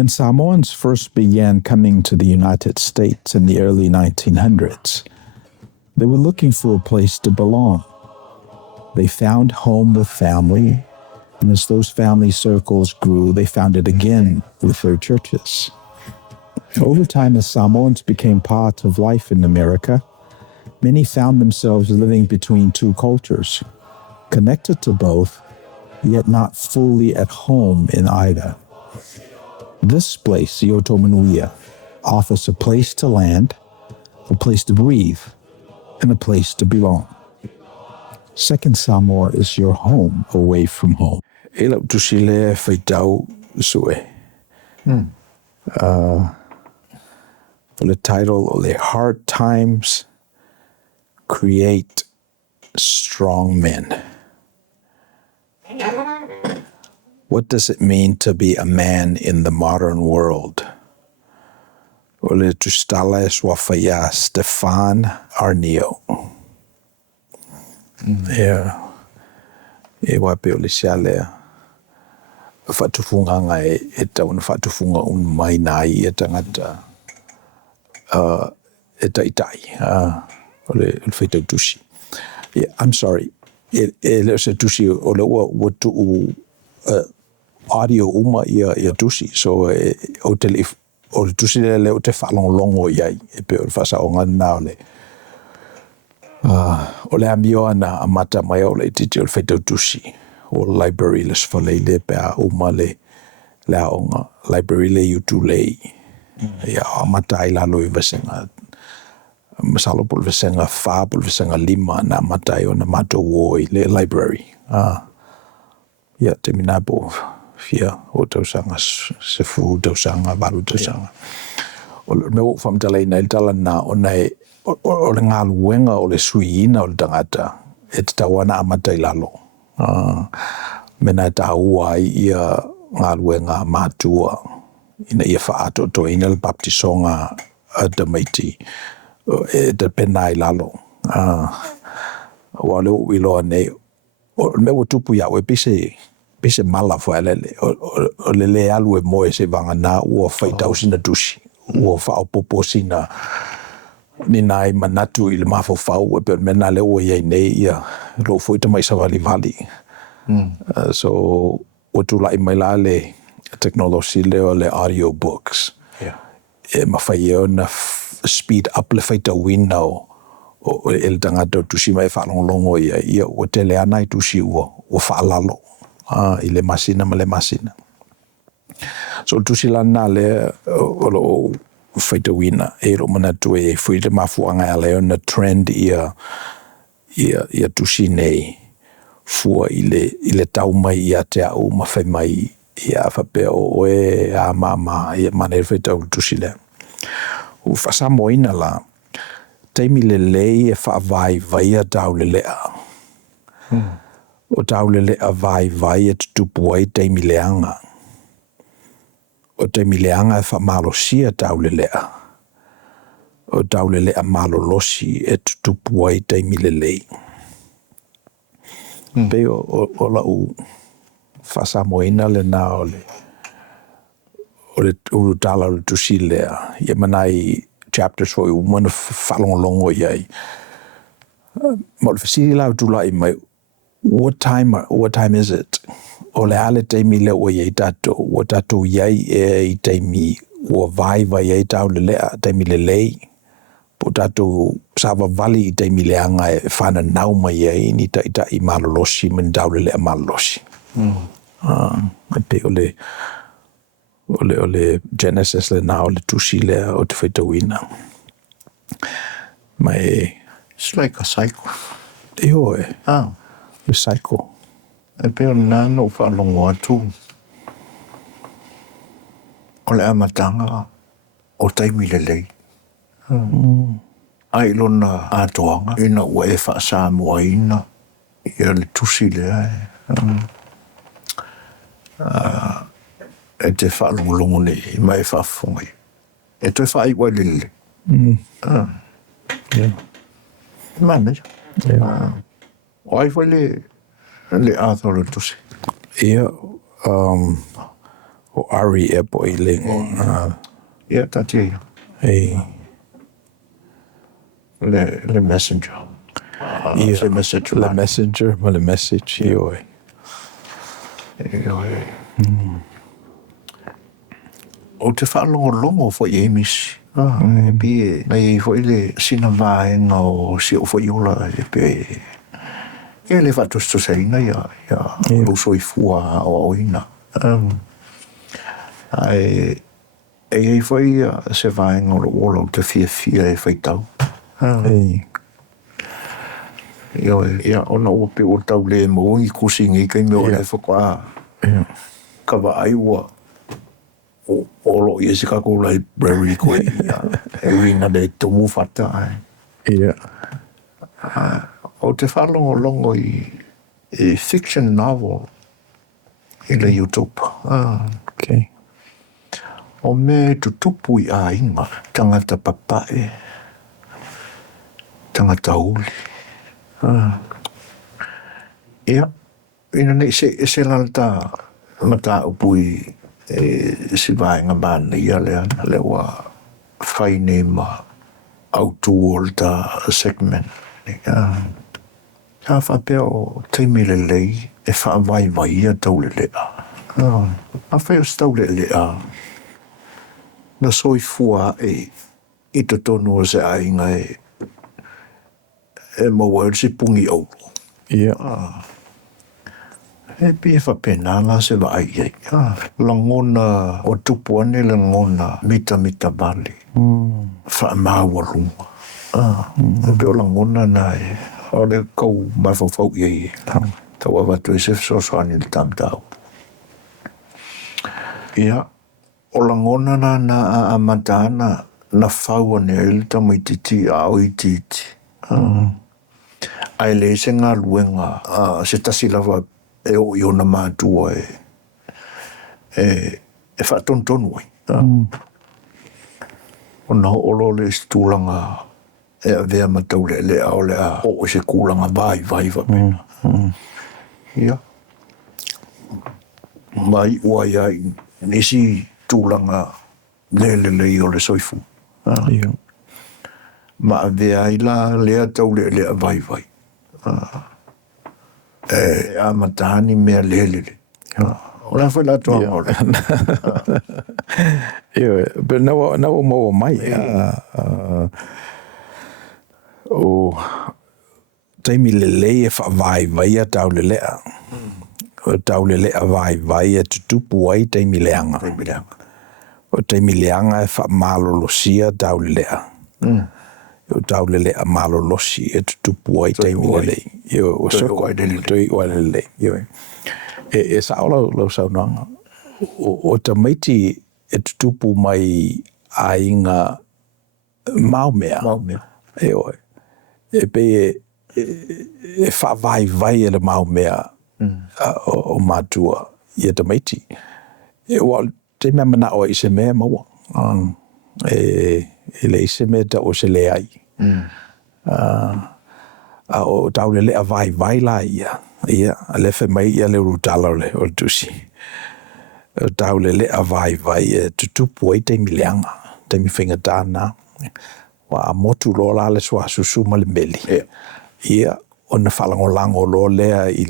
When Samoans first began coming to the United States in the early 1900s, they were looking for a place to belong. They found home with family, and as those family circles grew, they found it again with their churches. Over time, as Samoans became part of life in America, many found themselves living between two cultures, connected to both, yet not fully at home in either. This place, Manuia, offers a place to land, a place to breathe, and a place to belong. Second Samoa is your home away from home. Ela tusile faitau sue. The title of the Hard Times Create Strong Men. What does it mean to be a man in the modern world? Ole tustala swafaya Stefan Arnio. Yeah. E wape ole siale fatufunga ngai eta un fatufunga un mai nai eta ngata eta itai ole feta tushi. Yeah, I'm sorry. Ele se tushi ole what to audio uma ia tushi so hotel if o tushi le o te falong longo ia e pe o fasa o ngana ole o le amio ana amata mai o le titi o feta tushi o library les fale le pe uma le la onga library le you le ia amata ila lo ivesenga masalo pol vesenga fa pol vesenga lima na mata o na mato wo le library ia te minabo fia o tausanga sefu tausanga baru tausanga o me from tala ina tala na o nei o le ngā luenga o le suiina o le tangata e te tawana amata ilalo mena e taua ia ngā luenga mātua ina ia whaato to ina le baptisonga a Damaiti e te pena ilalo wa le uiloa nei o me o tupu ia we pise mala fo alele o le alu e moe se vanga na ua faitau sina tusi ua whao popo sina ni nai manatu i le mafo fau e pe mena le ua iei nei ia lo foita mai sa vali so o tu lai mai la le technology le o le audio books e mawhai o na speed up le faitau wina o el tangata tusi mai whalongolongo ia o te le anai tusi ua whaalalo i le masina ma le masina. So tusi lana le o whaitawina e ro manatu e white mafuanga a leo na trend ia tusi nei fua i le tau mai ia te au mawhai mai ia whapea o e a mama ia mana e whaitau tusi le. U whasamoina la teimi le lei e whaavai vaia tau le lea. O tau le lea vai e tutupu ai teimi leanga. O teimi leanga e whamalosia tau le lea. O tau le lea malolosi e tutupu ai teimi le lei. Pe o la u whasamoina le na o le urutala o le tusi lea. Ia manai chapters foi umana whalongolongo iai. Ma le whasiri lau tulai mai what time is it? O le ale teimi le o iei tato, o tato iei e teimi o vai iei tau le lea, teimi le lei, po tato sava vali i teimi le anga e whana nauma iei ni ta ita i malolosi, min tau le lea malolosi. O le Genesis le na o le tusi lea o te whaitawina. Mai... It's like a cycle. Eo e. The cycle. E peo nā no whaalongo atu. O le amatanga o taimi le lei. Ai lona atoanga. Ina ua e whaasa mua ina. Ia le tusi lea e. E te whaalongolongo nei. Mai whaafongai. E toi whaaiwa lele. Yeah. Mana. O ai wale le athoro tusi. Ia, O Ari e po I lengo. Ia tati. Le messenger. Ia. Le message. Le messenger, ma le message. Ioi. O te whaalongo fo I misi. E pie, nei fo I le sina vaenga o si o fo I ola e pie. E le whatus to seina ia luso I fua o oina. E fo I se vaenga o ola o te fia e whaitau. Ia ona o pe o tau le mo I kusingi kai me o le whakua. Ka wa ai ua. Olo I se kako library koe e wina le tomu whata. Ia. O te whalongo I fiction novel I le YouTube. Okay. O me tutupu I a inga tangata papae, tangata uli. Ia, ina nei se lalta mata upui si vaenga mana ia le wa whaine ma autuol ta segment. Ka whapeo teimi le lei e whaavai ia tau le lea. A wheo stau le lea. Na soi fua I to tonu o se ainga e maua si pungi au. Ia. E pia whapena la se wa ai. Langona o tupu ane langona mita bali. Whaamaua runga. E pia langona na o le kou mawhawhau iei. Tau awatu se sosoani le tamtau. Ia. O langona na amatana na whau ane ele tamaititi a oititi. Ai le se ngā luenga se tasi lawa e o iona mātua e whaatontonu ai. O na olo le stūlanga e a vea matau le ao le a o se kūlanga vai wapena. Ia. Mai ua iai nisi tūlanga le I o le soifu. Ia. Ma a vea I la lea tau le a vai. E a matani mea le. O la whai la toa o le. Ia. But nawa maua mai. O taimi le e whaavai a tau le lea. O tau le lea vai e tutupu ai taimi leanga. O taimi leanga e whaamalolosia tau le lea. O tau le lea malolosi e tutupu ai taimi le lei. Ia. O soko ai le lei. Ia. E saola lau saunanga. O tamaiti e tutupu mai a inga maumea. E oi. E pe e whaavai e le maumea o mātua I e tamaiti. E wa te mea mana o I se mea maua. E le I se mea ta o se le ai. O tau le lea vai la ia. Ia. A le whi mai ia le urutala o le tusi. O tau le lea vai e tutupu ai teimi leanga. Teimi whingatana. Wa a motu lo la le swa susu ma le meli. Ia. O na whalangolango lo lea I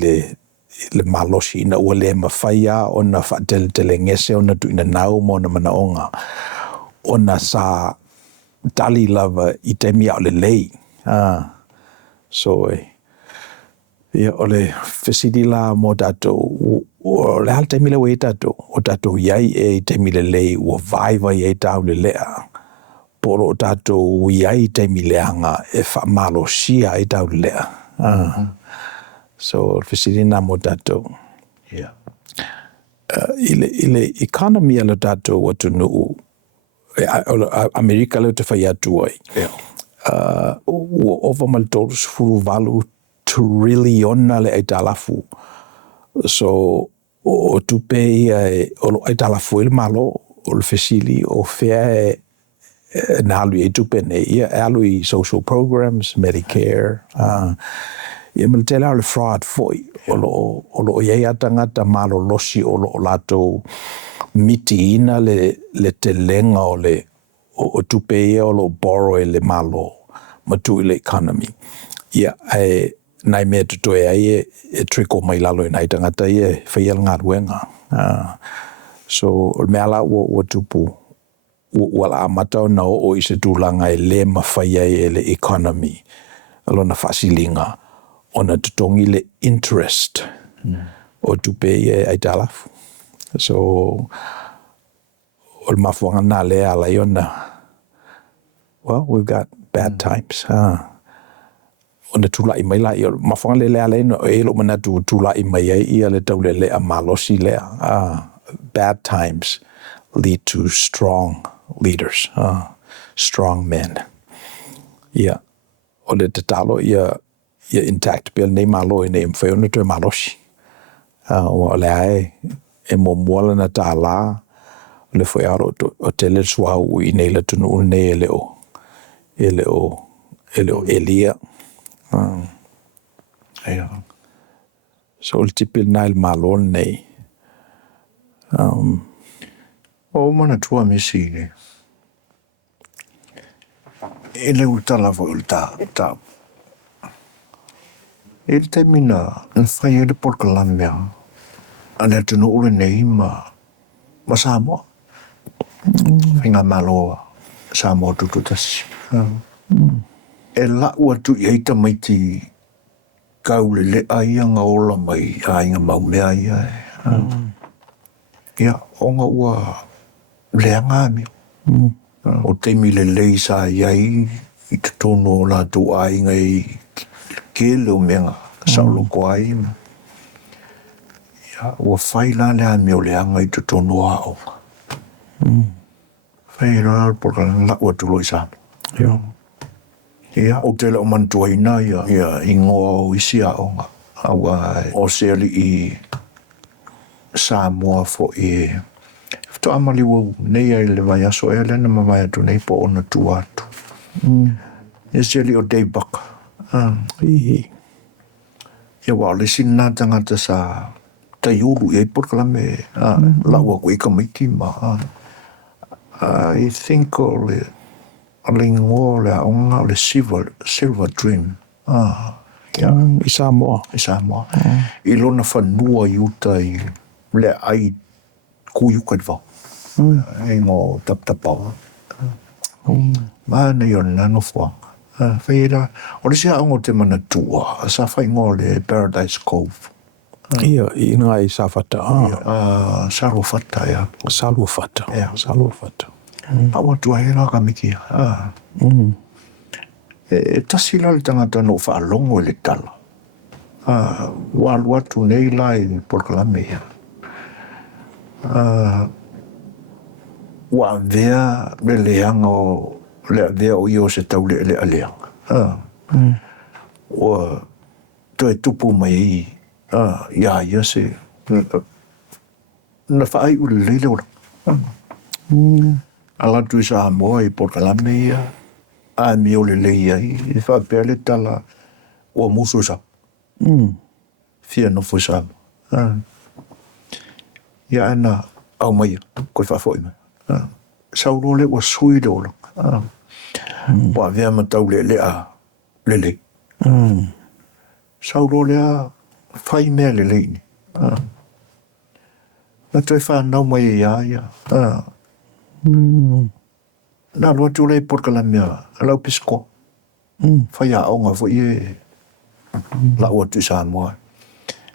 le malosi ina ua le mawhaia. O na whaatele ngese. O na tuina nau mo na manaonga. O na sa tali lava I teimi au le lei. So ia o le fesidi la mo tatou o le hal teimi le wei tatou. O tatou iai e teimi le lei ua vai e tau le lea. Poro o tatou iai teimi leanga e whaamalosia e tau le lea. So fesidi na mo tatou. Yeah. Ile economy ala tatou watu nuu. Amerika leo te whai atu ai. Ua ova maltolu sufuru valu triliona le ai talafu. So o tupe ia o ai talafu ele malo o le fesili o fea na alu i tupe ne ia alu I social programs, Medicare. Ia militela o le fraud foi o lo iei atangata malo losi o lo lato mitiina le te lenga o tupea o lo boro e le malo matu i le economy. Ia, nai mea tutoe ai e triko mai lalo i nai tangata i e whaial ngā ruenga. So, mea la o tupu, wala amata o na o i se tūlanga e le mawhaia e le economy. Alona whasilinga, o na tutongi le interest o tupe e ai talafu. So, o le mafuanga nā lea ala iona, well, we've got bad times. O na tula i mai la, mafuanga le lea lea no e lo mana tula i mai ai ia le tau le lea malosi lea. Bad times lead to strong leaders, strong men. Ia, o le te talo ia intact pia nei malo i nei mwhaiona tue malosi. O le ai e mo muala na tā la le whaiaro o te le suau i nei la tunu nei e leo Elia. So le tipil nai le malo nei. O mana tua misi ne. E le utala fo ulta. E le te mina na whai e le porkalamea. Ane tunu ule nei ma Samoa. Whinga maloa Samoa tututasi. E la ua tu i eita maiti kaule le aia nga ola mai a inga maumea ia. Ia, onga ua lea ngāmi. O te mile lei sa iai i te tono la tu a inga i kele o menga saulo ko ai. Ia, ua whai la lea mi o lea ngai te tono a o. Whai la porka la ua tulo i sāma. Ia, o te leo mantua ina ia ingoa o isi a onga. Awa o seali i Samoa fo e to amali wo nei ai le vai aso e lena ma vai atu nei po ona tu atu. E seali o dei baka. Ia wa le sinna tangata sa ta yuru e porkala me la wa ko ikamiti ma. I think o le alingo le onga le silver dream. I Samoa. I lona whanua iuta i le ai kuyuka i vau. E ngō taptapau. Mana i o nano whanga. Whaira, o le sea ongo te mana tua, sa whai ngō le Paradise Cove. Ia, i ngā i Sawhata. Salofata, ia. Salofata. Awa tua he raka miki. E tasila le tangata no whaalongo le tala. Walu atu nei lai porkalamea. Wa vea le leanga o le vea o io se tau le aleanga. Wa toi tupu mai i ia se na whaai ule leile ora. Ala tu sa Samoa i porkalamea a mi o le leia i whapea le tala o musu sa. Fia no fo sa. Ia ana au mai ko fa foi mai. Sauro le o sui do lo. Wa vea matau le a le. Sauro le a fai me le ni. Na toi fa no mai ia. Na lo tu le porkalamea lau pisco. Fai a onga fo ie la o tu Samoa.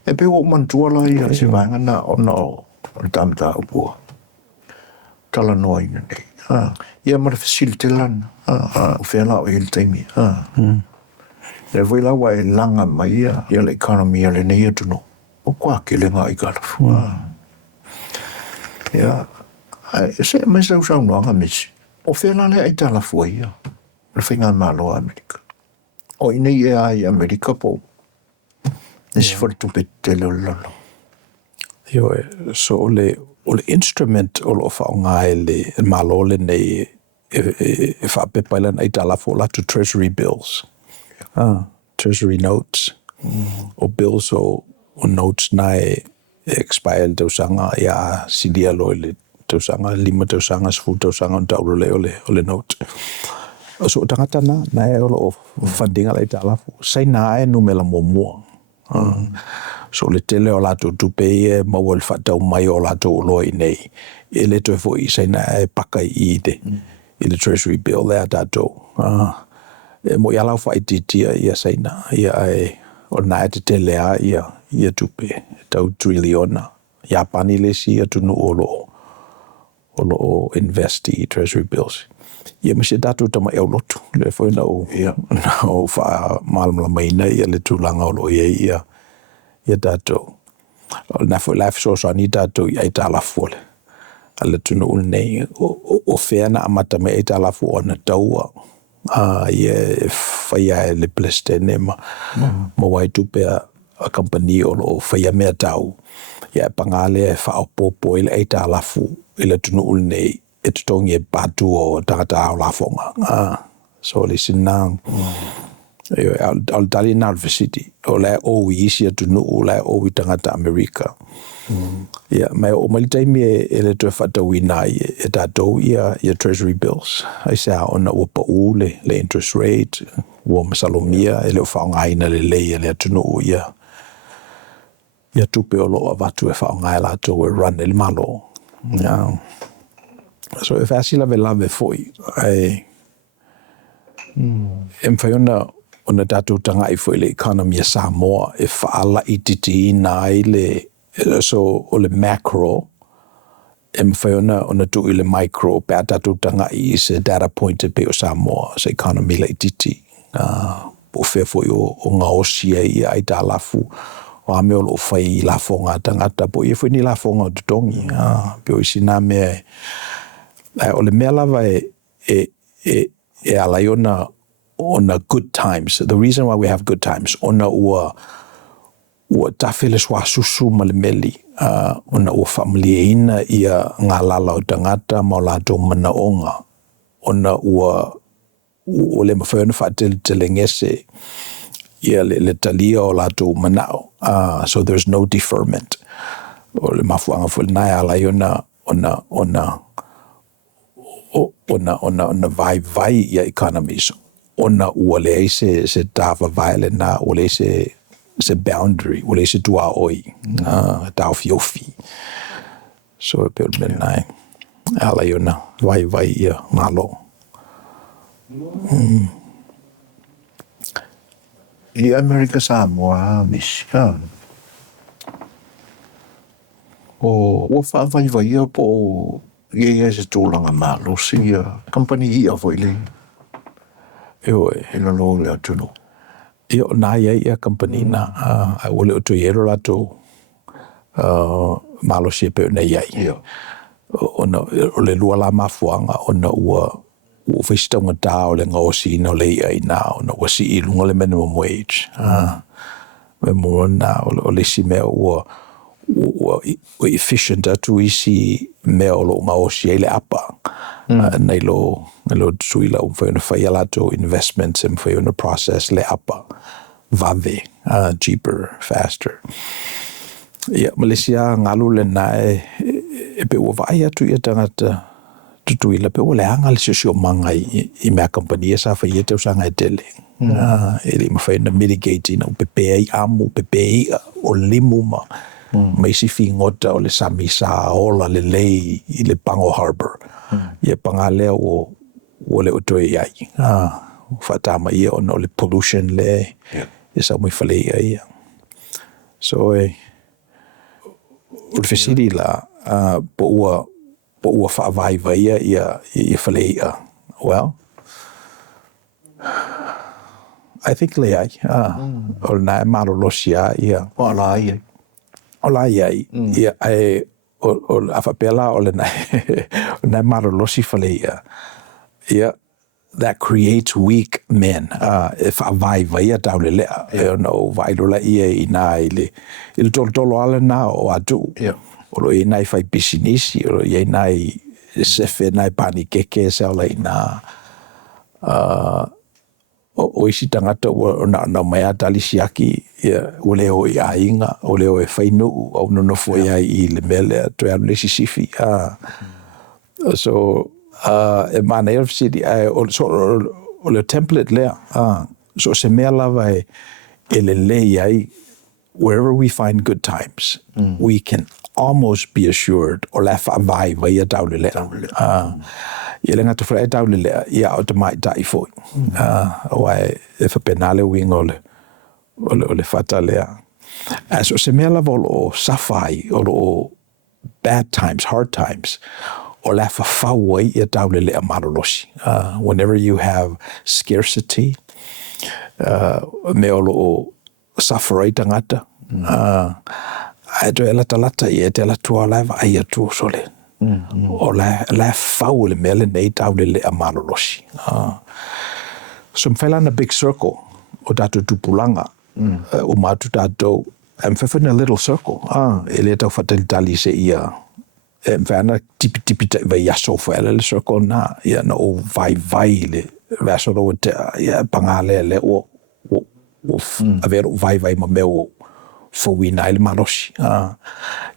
E pe o mantua la ia se vanga na o no tamta o pua. Tala noa ina nei. Ia mara facilite lana. O whela o il taimi. Le voi la wa e langa mai ia le economy ia le nei atuno. O kwa ke le ngā i kalafu. Ia. Se mai sau sau noa misi. O whela le ai talafu ia. Le whinga malo Amerika. O inei e ai Amerika po. Nisi whare te lolo. Yo, so ole instrument o lo whaonga e le malo le nei e whapepaila nei talafu la to treasury bills. Treasury notes. O bills o notes na e expire te usanga ia silia lo le tausanga 5 tausanga 10 tausanga on taulole ole note. So tangata na e o funding ala Talofa. Sai na e numela mo. So le tele o lato tupe e mawal fatau mai o lato loi nei. E le toi fo i sai na e paka i te. I le treasury bill lea tato. E mo ialau fa ititia ia sai na. Ia e o na e te telea ia tupe. Tau triliona. Ia pani le si atunu o invest i treasury bills. Ia masi tato tama e o lotu. Le foi na o fa malamla maina ia le tulanga o lo ia tato. Na foi life source ani tato ia Talofa ole. Ala tunu ulnei o fea na amata me Talofa o na taua. Ia faia le plestene ma wai tupe a company o lo faia mea tau. Ia pangale e wha o popo ile Talofa ile tunu ulnei e tutongi e patu o tangata au lafonga. So le sinang. Al tali na university. O le o isi atunu o le o tangata Amerika. Ia mai o malitaimi e le toi whatauina e tatou ia treasury bills. Ai sa ona ua pau le interest rate. Ua masalomia e le o whaongaina le leia le atunu o ia tupe o loa watu e whaongai lato e run e le malo. So e whaasila ve lave foi. E mwhaiona ona tatou tanga i foi le economy a Samoa e whaala i titi ina i le so o le macro e mwhaiona ona tu i le micro pe a tatou tanga i se data point e pe o Samoa se economy le i titi. O whea foi o ngā osia i ai Talofa o ame o lo whai lafonga tangata po i foi ni lafonga o tutongi. Pe o isi nā mea o le mea lava e alai ona good times. The reason why we have good times, ona ua tawhele swa susu ma le meli, ona ua whamlieina ia ngā lala o tangata ma o lato manaonga. Ona ua le mawhaiona whaatele ngese ia le talia o lato manao. So there's no deferment. O le mafuanga fwele nai alai ona vai ia economies. Ona ua le se tawa vaile na ua le se boundary, ua le se tua oi, tau fiofi. So e peo men nai, ala iona vai ia malo. I Amerika Samoa, Michigan. O whawai ia po ia se tūlanga malo si company ia foi le. Ewe. Ina lo le atunu. Ia na ia company na ole o tuiero lato malo si pe na iai. Ona o le lua la mafuanga ona ua whaistonga tā o le ngausi ina o le iai na ona ua si I lunga le minimum wage. Me mua na o le si mea ua efficient atu isi mea o lo ngausi e le apa. Nei lo tuila whaiona whaia lato investments and whaiona process le apa. Vave, cheaper, faster. Ia, Malaysia ngalu le nae e pe ua vai atu ia tangata tutuila pe ua le anga le sisio manga I mea kompania sa whaia tau sanga e tele. E li mawhaina mitigating o pepea I amu, pepea o limu ma. Mai si ngota o le sami sa ola le lei I le Pango Harbour. Ia pangalea o le otoe iai. Whatama ia o le pollution le. Ia sa mui whalea ia. So o le whesiri la po ua whaavaiva ia whalea. Well, I think le ai. O le nae marolosia ia. O la ia. O la iai, ia ai o awhapela o le nai marolosi whalea. Ia, that creates weak men. E whaavaiva ia tau le lea. E ona o vairola ia I nā I le tolo ala nā o atu. O lo I nai whai pisinisi, o lo I nai sefe nai pani keke se ola I nā. O isi tangata o na mai atali siaki o leo I ainga, o leo e whainu, o nono fo ia I le mele, to anu le sisifi. So e mana e city o le template lea. So se mea lava e le lei ai, wherever we find good times, we can almost be assured o la whaavai vai a taule lea. Ia le ngata whare e taule lea, ia o te mai tai foi. Oai e whapenale winga o le whata lea. So se mea lava o safai, o bad times, hard times, o la whawhau ai ia taule lea marolosi. Whenever you have scarcity, me o suffer ai tangata, ai to e lata i e te latua laiva ai atu sole. O la whau le mele nei taule lea marolosi. So mwhailana big circle o tātou tupulanga, o mātu tātou, mwhawhana little circle, e le tau whatalitali se ia, mwhana tipi vai aso whaela le circle na, ia na o vai le, vasoro o te, ia pangale le o avero vai ma meo fowina le malosi.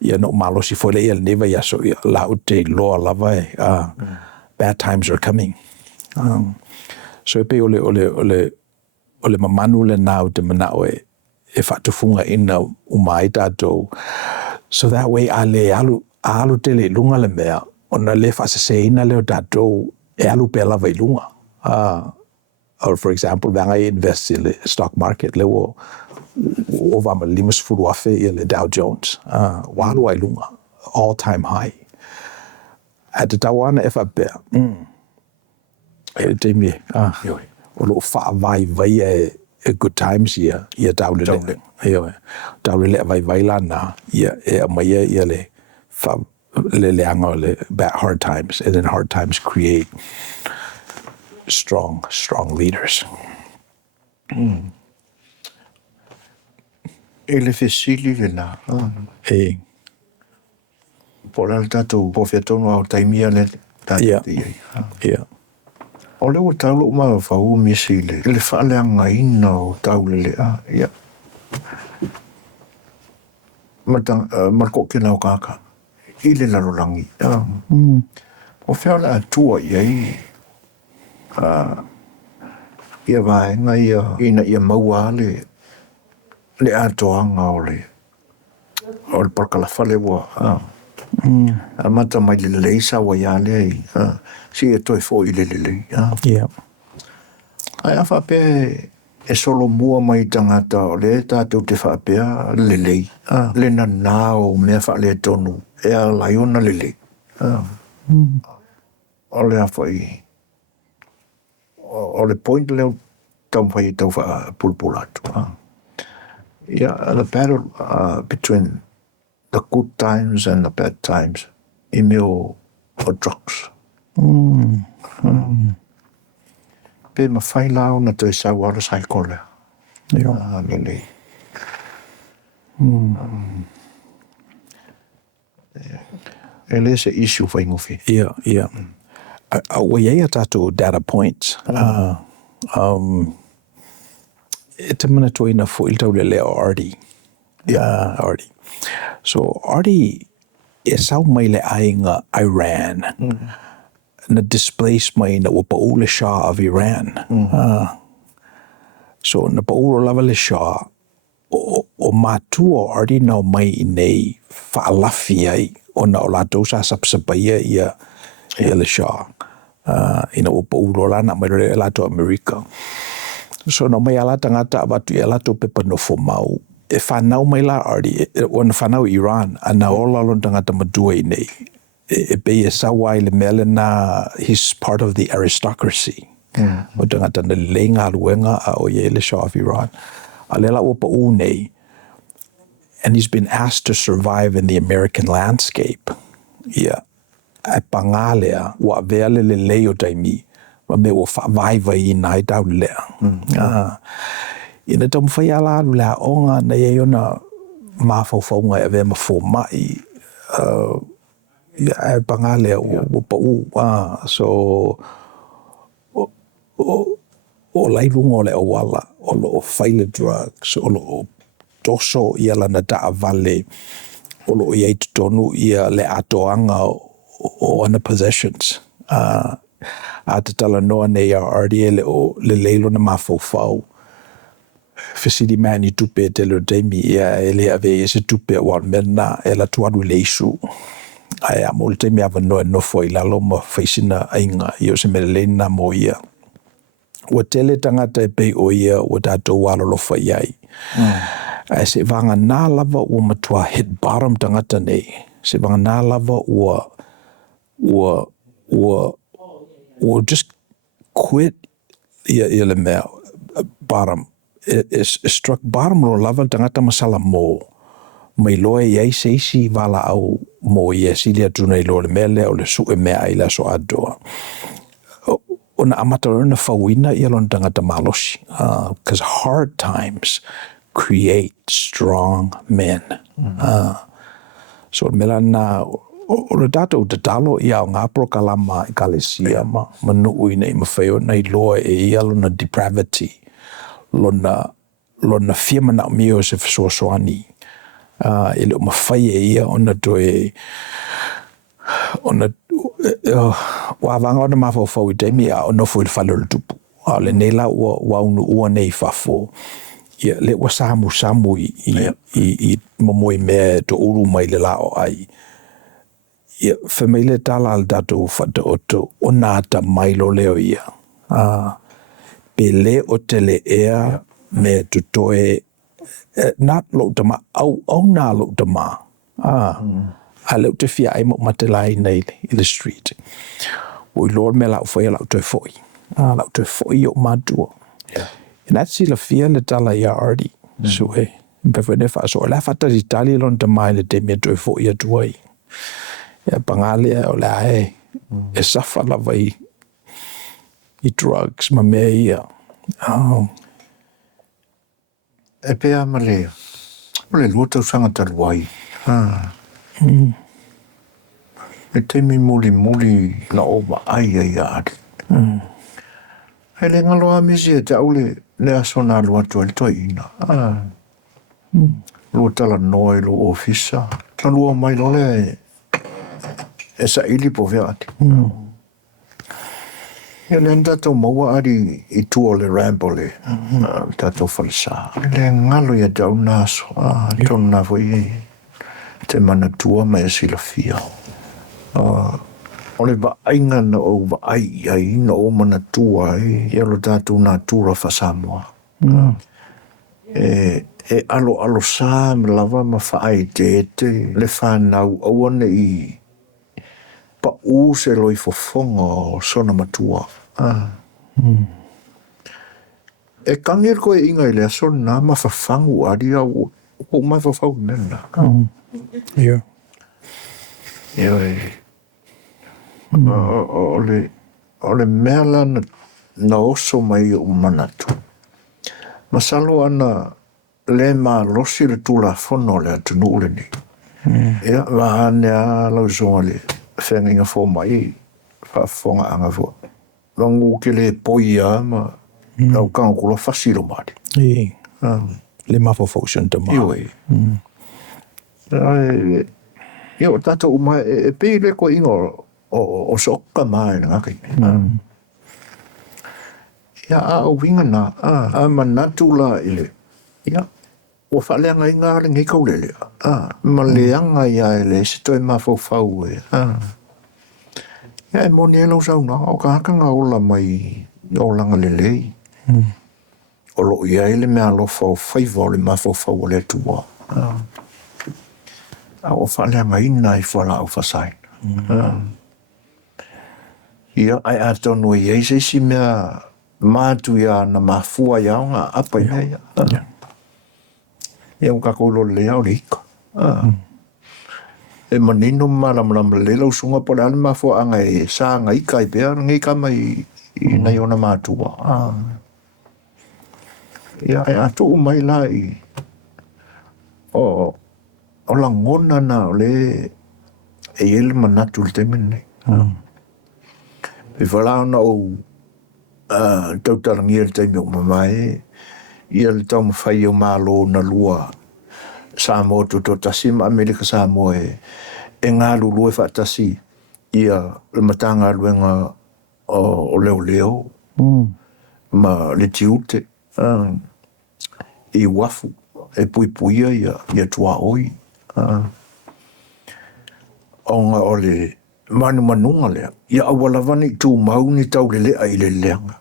Ia no malosi fo le ia le neva ia so ia la ute loa lava e, bad times are coming. So e pe ole mamanu le nau te manao e whatufunga ina umai tātou. So that way ale alu te le lunga le mea, ona le whasase ina leo tātou e alu pe lava I lunga. Or for example, vanga I invest in the stock market, le o vama limas furu afe I le Dow Jones. Walu ai lunga, all time high. At the tawana e whapea. E te mi, o lo whaavai vai e good times ia taule le. Taule le vai lana, ia e amaia ia le leanga le bad hard times. And then hard times create strong leaders. E le fesili le na. E. Pola le tātou pofetono au taimia le tātou iei. Yeah. O le o taulo ma whau misi le whaaleanga ina o taule le a. Ia. Marko kena o kaka. I le larolangi. O whiala atua iei. Ia vaenga ia maua le atoanga o le parkalafa le wa. Mata mai le leisa wa ia le ai. Si e toi fo I le. Yeah. Ai a whape e solo mua mai tangata o le tātou te whapea le lei. Le na nao mea wha le tonu. E a laiona le lei. O le a whai. O le point leo tau whai tau wha pulpulatu. Yeah, the battle between the good times and the bad times. I meo o drugs. Pe ma whai lao na toi sau ara saikole. Lele. Ele se issue whai ngofi. Yeah. Wa ia tātou data points. E te mana toina fo I tau le leo Artie. Artie. So Artie e sau mai le ainga Iran. Na displace mai na wapa le Shah of Iran. So na pauro lava le Shah o mātua Artie nau mai I nei whaalafi ai o na o lātou sa sapsapaia ia le Shah. Ina o pauro lana mai re lātou Amerika. So no mai ala tangata abatu I ala to pepa no fo mau. E whanau mai la Artie, o na whanau Iran, ana o lalo tangata madua I nei. E be e sawai le mele na, he's part of the aristocracy. O tangata na lenga luenga a o ye le Shah of Iran. A lela o pa u nei. And he's been asked to survive in the American landscape. Ia. E pangalea, wa veale le leo taimi. Ma me o whaavaiva I nai tau lea. Ina tamu whai ala alu lea onga na e ona mawhauwhaunga e vema fō mai. E pangale o pa u. So, o lairunga o le awala, o lo whaile drugs, o lo doso I ala na taa vale, o lo I eitutonu I le atoanga o ana possessions. A te tala noa nei a ardi le leilo na mafaufau. Fesidi mani tupe te lo teimi ia ele ave ese tupe wa mena ela tuadu leisu. Ai a mo le teimi ava no foi lalo ma faisina ainga i o se melena mo ia. Ua tele tangata e pei o ia ua tātou walo lofa iai. Ai se vanga nā lava ua matua hit bottom tangata nei. Se vanga nā lava ua just quit ia le mea bottom. It struck bottom lo lava tangata masala mo. Mai loe iai se isi wala au mo ia silia tuna i lo le mele o le su e mea i la so adoa. Ona amatarona fawina ia lon tangata malosi. Because hard times create strong men. So mela na o le tātou te talo ia o ngā prokalama i kalesia ma manui nei mawheo nei loa e ia lona depravity. Lona fiamana mio se fesoasoani. E leo mawhai e ia ona toe ona wavanga ona mafau i teimi a ono fo il falo le tupu. Le nela ua unu ua nei fafo. Ia le ua samu i momoi mea to uru mai le lao ai. Ia whamaile tala al dato whata oto o nāta mailo leo ia. Pe le o te le ea me tutoe nā lo tama au nā lo tama. A leo te fia ai mo matelai nei i le street. Oi lor me lau whai lau toi foi. Lau toi foi o matua. And that's la fia le tala ia ardi. So e, mpewene wha so la fata di tali lon tamai le te mea toi foi atua i. Ia pangale o la e safa lava i drugs ma mea ia. E pea ma le lua tau sanga taluai. E teimi muli na o ma ai adi. Hei le ngalo a misi e te au le asona lua tua le toi ina. Lua tala noe lo ofisa. Ta lua mai lo le e sa ili po vea ati. Ia le ndatou maua adi i tua le rambo le. Tatou falisa. Le ngalo ia te au naso. Tonu na voi te mana tua mai e sila fia. O le vaaiga na o vaai ai na o mana tua ia lo tatou na tura fa Samoa. E alo sa me lava ma faai te le whanau au ane i pa u se loi fofonga o sona matua. E kangir koe inga i lea sona ma fafangu adi au o mai fafau nena. Ia. Ia o le mea na oso mai o manatu. Masalo ana le ma losi le tula fono le atunu ule ni. Ia wahane a lau zonga le whenginga fo mai whafonga anga fo. Langu ke le poia ma au kanga kula fasilo mati. Le mafofausion te maa. Ioi. Ia o tata umai e pei le ko ingo o soka mai na ngaki. Ia a winga na a manatu la ile. Ia o whaleanga inga le ngi kaulele. Ma leanga ia ele se toi mafofau e. Ia e moni e lau sauna o ka haka ngā ola mai o langa lelei. O lo ia ele mea lofa o whaiva o le mafofau o le tua. A o whaleanga ina i whala au whasai. Ia ai atonu i eise si mea mātu ia na mafua ia o ngā apa ia ia. Ia o kakolo lea o le hika. E manino malamlama le lau sunga po le ale mafua anga e sanga ika i pea ngai kama i nai ona mātua. Ia ai atu umai la i o la ngona na o le e ele manatu le temene. E whala na o tautarangia le teime o mamae ia le tau mawhai o malo na lua Samoa to tasi ma Amerika Samoa e ngā lulu e whaatasi ia le matanga luenga o leo ma le tiute i wafu e puipuia ia tua oi onga o le manunga lea ia awalavani tu mauni tau le lea i le leanga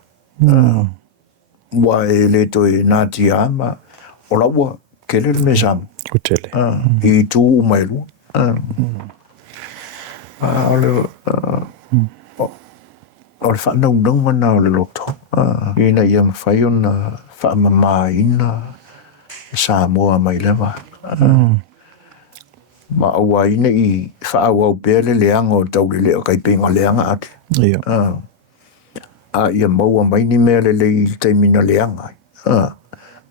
wa e le toi nati ama o laua kele le mesamu Kutele. i tu umailu o le o le whanau mana o le loto ina ia mawhai o na whaamama ina Samoa mai lewa ma awa ina i whaau pēr le leanga o tau le leo kai penga leanga atu a ia maua mai ni mea le lei taimina leanga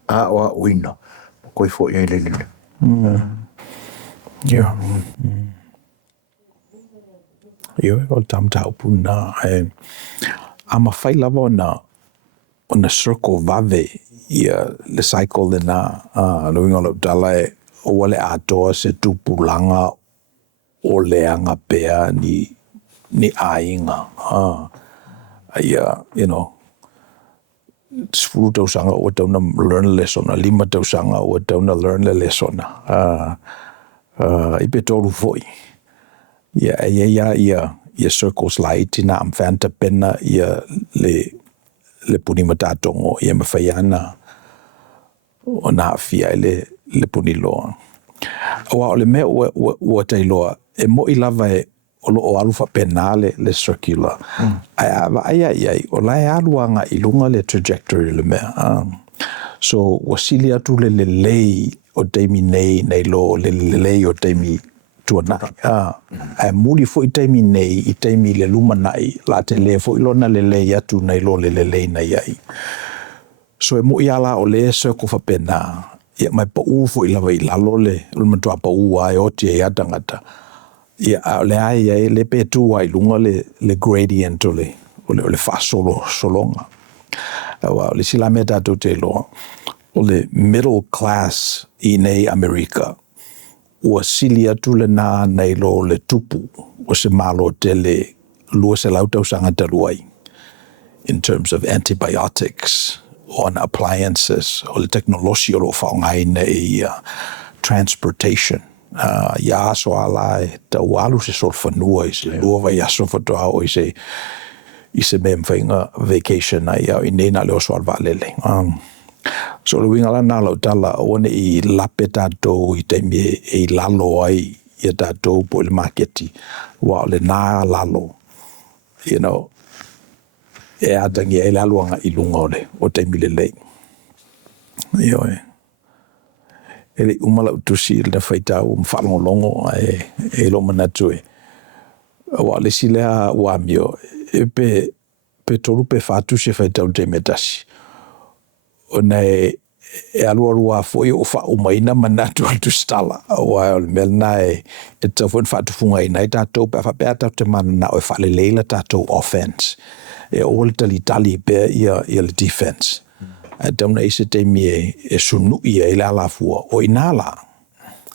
a oa uina koi fo ia le lele Io o tamtau puna a mawhai lava o na circle vave ia le cycle le na luinga lo tala e o wale atoa se tupulanga o leanga pea ni ainga ia sfuru tausanga o tauna learn lesson lima tausanga o tauna learn le lesson i pe tolu foi ia circles light ina am fanta pena ia le puni matatongo ia mawhaiana o na fia le puni loa. Awa o le mea ua teiloa e mo i lava e o alufa penale le circular. Ai o lai aluanga i lunga le trajectory le mea. So wasili atu le lei o teimi nei lo le lei o teimi tuanai. Ai muli fo i teimi nei i teimi le luma nai la te le fo ilona le lei atu nei lo le lei nei ai. So e mo i ala o le circle fa pena ia mai pa fo i lava i lalo le matua pa ai o te ia tangata. Ia le ai le pe tu ai lunga le gradient o le fa solonga. Wa le sila meta to te lo o le middle class i nei America. Ua sili atu le nā nei lo le tupu o se malo te le lua se lautau sanga te luai in terms of antibiotics on appliances o le teknolosi o lo whaongai nei transportation. Ia aso ala e ta walu se sol whanua i se lua vai aso whatoa o i se mem whainga vacation ai au i neina leo soal valele. So le winga la nalo tala one i lape tātou i teimi e lalo ai i tātou po le marketi wa le nā lalo e atangi e laluanga i lunga o teimi le lei ele umala utusi le whaitau mwhalongolongo e lo manatu wa le silea wa mio e pe tolu pe fatu se whaitau te metasi o nei e alua foi o fa umaina manatu atu stala o melna e tau fon fatu funga ina i tātou pe fa te mana o fa le leila tātou offense e o le tali pe ia le defense a tauna i se te mie e sunu ia i la lafua o inala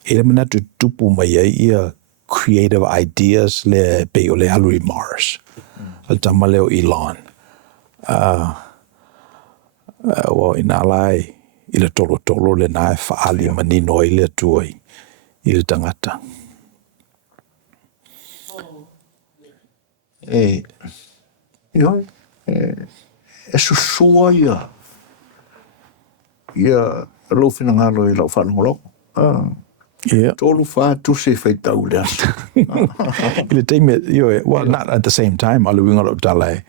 e le manatu tupu mai ia creative ideas le pe o le alui Mars al tamaleo Elon o inala i le tolo le nae whaali manino i le tuai i le tangata. E susua ia lo fina ngalo i lau whanongolo. Tolu wha tu se whaitau le atu. I le teime, well, not at the same time, alu ingalo talai.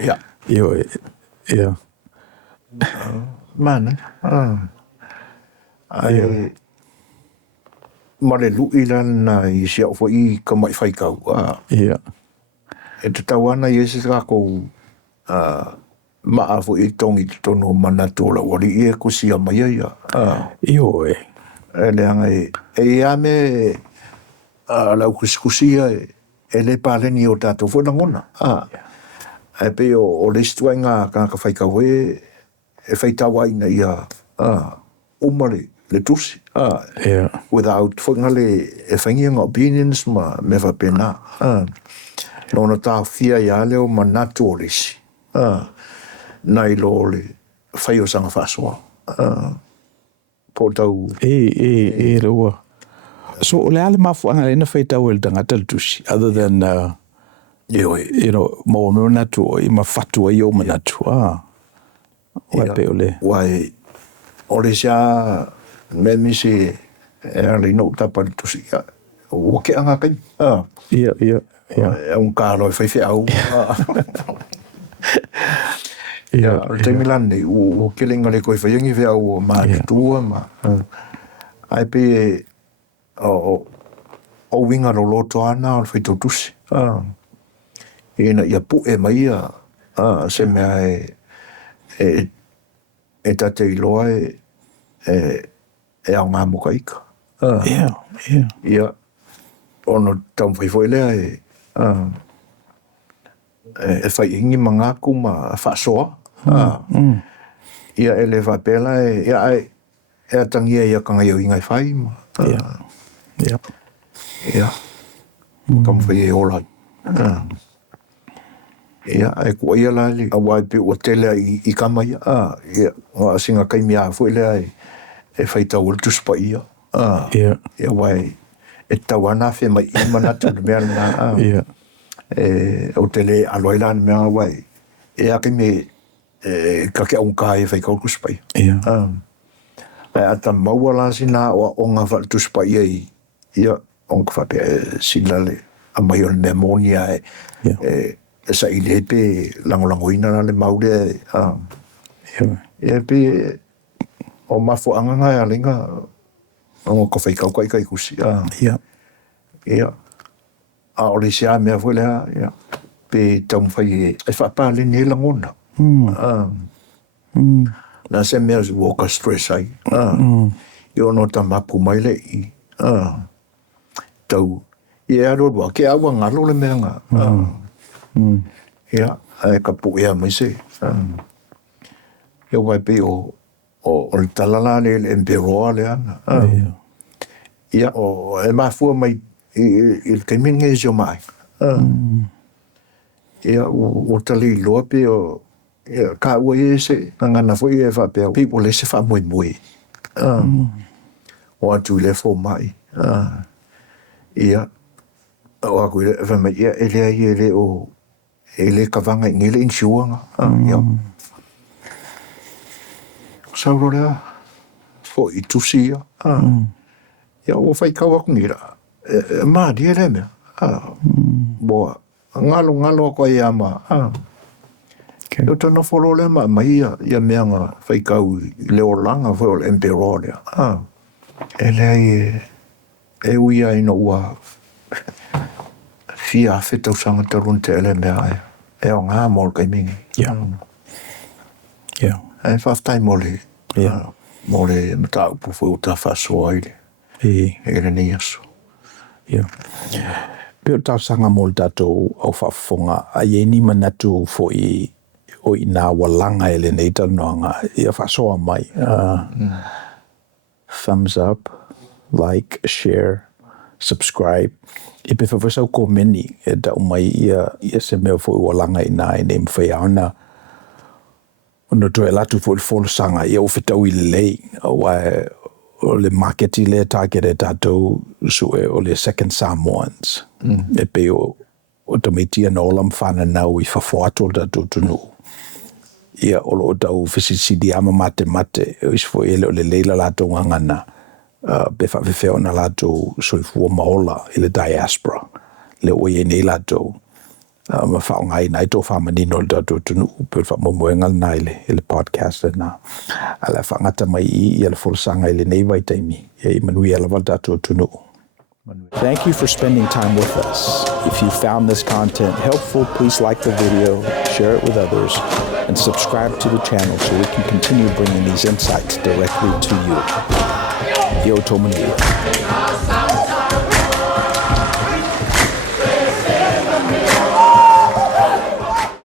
Yeah. Mana. Ai ma le lui lana i sia o i ka mai whaikau. E te tawana i ese kako maa fo i tongi tono manatola wari i e kusia mai ia. E le anga e ame lau kusikusia e le paleni o tato fo nangona. E pe o le stuenga ka whaikau e whaitawa ina ia umare le tusi. Without whangale e whangianga opinions ma me whapena. Nona tā fia ia leo manatu o lesi. Nai lo le whai o sanga whasoa. Po tau. E rewa. So ole ale mafuanga ina whai tau el tangata le tusi, other than, you know, mo manatu o ima whatu ai o manatu. Wai pe ole. Wai, ole sia, me misi, ali no tapa le tusi. O ke anga kai. Ia. Un kālo e whaiwhi au. Te milan nei, o kelinga le koe whaiangi whea o mātua ma. Ai pe o winga ro loto ana o whaitau tusi. Ina ia pu e mai se mea e tate iloa e au ngā moka ika. Ia, ono tau whaifoi lea e whaiingi mangaku ma whasoa. Ia ele whapela e atangia ia kanga iau ingai whai ma. Ia. Kam whai e ola. Ia, e kua ia lali. A wai pe ua tele i kama ia. Ia, ngā singa kaimi a fwoi lea e whaitau ul tuspa ia. Ia wai e tau ana whi mai i manatu mea na. O tele aloai lana mea wai. E ake me ka ke aunka e whaikau tuspa ia. E ata maua la sina o ngā whal tuspa ia i. Ia, onka whape sila le. A mai o le memonia e sa i le pe langolangoina na le maule. E pe o mafo anganga e alinga o ko whaikau kai kusi. Ia. A ole sia mea fwoi lea. Pe tau mwhai e whapale ni e langona. Na se mea zi woka stress ai. I ono ta mapu mai le i. Tau. I e aroa ke awa ngalo le mea ngā. Ia. E ka pu ea mai se. Ia wai pe o le talala le emperoa le ana. Ia o e mafua mai il kaiminga e zio mai. Ia o tali loa pe o ka ua e se ngana fwoi e whapea. People le se wha mui. O atu le fo mai. Ia o aku le whamai ia ele ai ele o ele kawanga i ngele insuanga. Ia. Sauro lea fo i tusi ia. Ia o whaikau aku ngira. Maa dia le mea. Boa. Ngalo ako ai ama. Yo tana wholo le ma mai ia mea ngā whaikau leo langa fo le emperor lea. Ele ai e uia ina ua fia whetau sanga tarun te ele mea ai. E o ngā mol kaimingi. E whaftai mole. Mole mata upu fo uta whasoa aile. Ele ni aso. Peo tau sanga mol tatou au whafonga a ieni manatu fo i o i nā walanga ele nei tanoanga ia whasoa mai. Thumbs up, like, share, subscribe. I pe whawasau ko meni e tau mai ia se mea fo i walanga i nā e nei mwhai auna. Ono to e latu fo i wholo sanga ia o whetau i lei o le marketi le target e tatou su e o le second Samoans. E pe o tamitia na olam whana nau i whawhato tatou tunu. Ia o tau whisisidi ama mate o isfo ele o le leila latou ngangana pe whawhewheo na latou soifua maola i le diaspora. Le oie nei latou ma whaongai nai tō whamanino le tatou tunu pe whamomoengal nai le podcast na. Ala whangata mai i le wholesanga i le nei vai taimi i Manuia la wal tatou tunu. Thank you for spending time with us. If you found this content helpful, please like the video, share it with others, and subscribe to the channel so we can continue bringing these insights directly to you. Yo to Manuia.